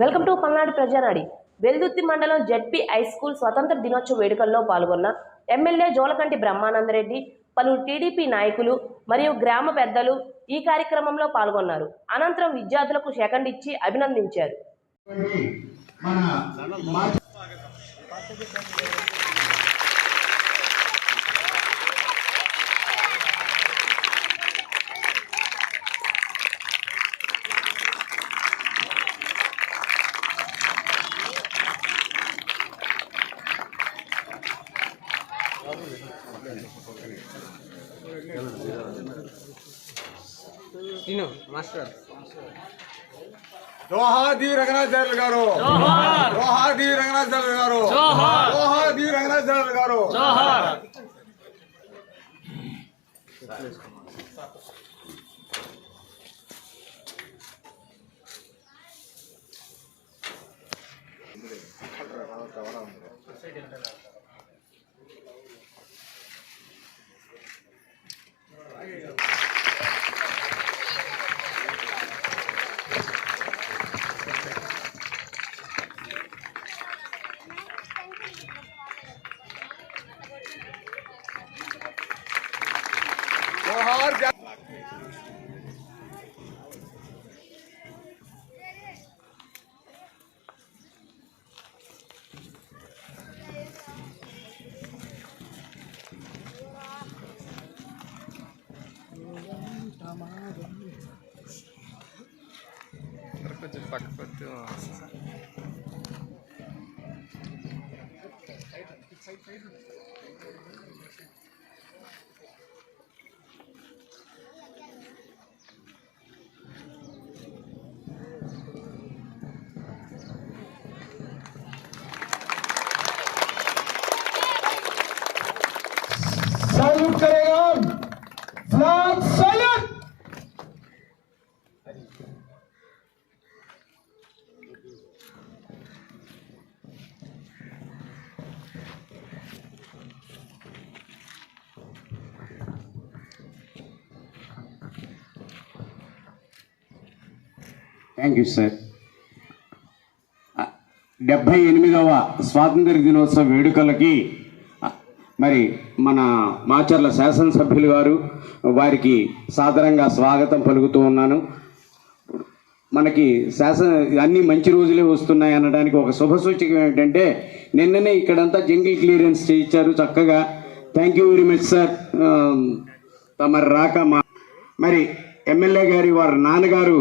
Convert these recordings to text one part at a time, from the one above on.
Welcome to Palnadu Prajanadi. Veldurthi మండలం ZP high school స్వతంత్ర దినోత్సవ వేడుకల్లో పాల్గొన్న ఎమ్మెల్యే జోలకంటి బ్రహ్మానందరెడ్డి పలు టీడీపీ నాయకులు మరియు గ్రామ పెద్దలు ఈ కార్యక్రమంలో పాల్గొన్నారు. అనంతరం విద్యార్థులకు సెకండ్ ఇచ్చి అభినందించారు. తిను. మాస్టర్. జోహాది రంగనాథాచార్యులు గారు. జోహాది రంగనాథాచార్యులు గారు. జోహాది రంగనాథాచార్యులు గారు. camarão. Troca de faca pra ter uma. Sai, sai, sai. Thank you sir డెబ్భై ఎనిమిదవ స్వాతంత్ర దినోత్సవ వేడుకలకి మరి మన మాచర్ల శాసనసభ్యులు గారు వారికి సాదరంగా స్వాగతం పలుకుతూ ఉన్నాను. మనకి శాసన అన్ని మంచి రోజులే వస్తున్నాయి అనడానికి ఒక శుభ సూచకం ఏమిటంటే నిన్ననే ఇక్కడంతా జంగిల్ క్లియరెన్స్ చేయించారు చక్కగా. Thank you very much sir తమరు రాక మా మరి ఎమ్మెల్యే గారి వారి నాన్నగారు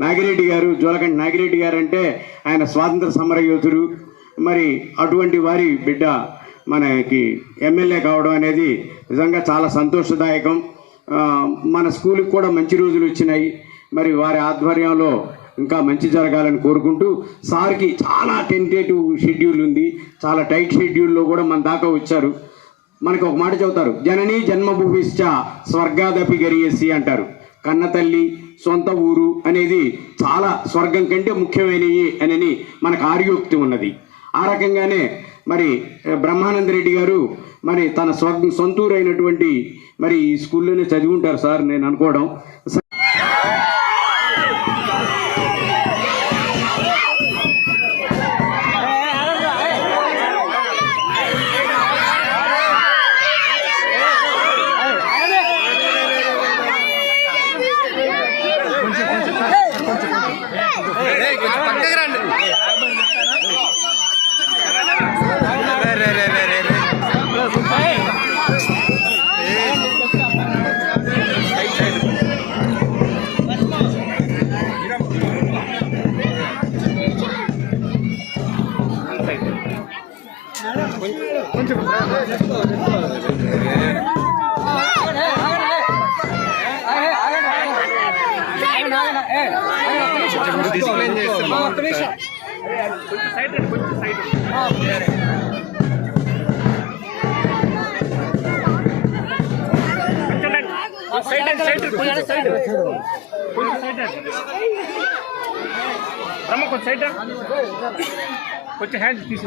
నాగిరెడ్డి గారు జోలకంటి నాగిరెడ్డి గారు అంటే ఆయన స్వాతంత్ర సమర యోధుడు మరి అటువంటి వారి బిడ్డ మనకి ఎమ్మెల్యే కావడం అనేది నిజంగా చాలా సంతోషదాయకం. మన స్కూల్కి కూడా మంచి రోజులు వచ్చినాయి. మరి వారి ఆధ్వర్యంలో ఇంకా మంచి జరగాలని కోరుకుంటూ సార్కి చాలా టెంటేటివ్ షెడ్యూల్ ఉంది. చాలా టైట్ షెడ్యూల్లో కూడా మన దాకా వచ్చారు. మనకు ఒక మాట చెబుతారు జనని జన్మభూమిశ్చ స్వర్గాదపి గరియసి అంటారు. కన్న తల్లి సొంత ఊరు అనేది చాలా స్వర్గం కంటే ముఖ్యమైనవి అని మనకు ఆర్యోక్తి ఉన్నది. ఆ రకంగానే మరి బ్రహ్మానంద రెడ్డి గారు మరి తన స్వ సొంతూరు అయినటువంటి మరి ఈ స్కూల్లోనే చదివి ఉంటారు సార్ నేను అనుకోవడం. డిసిప్లిన్ చేస్తున్నాం సైడ్ సైడ్ కొంచెం సైడ్. కొంచెం సైడ్ రమ్మ కొంచెం సైడ్. కొంచెం హ్యాండ్ తీసి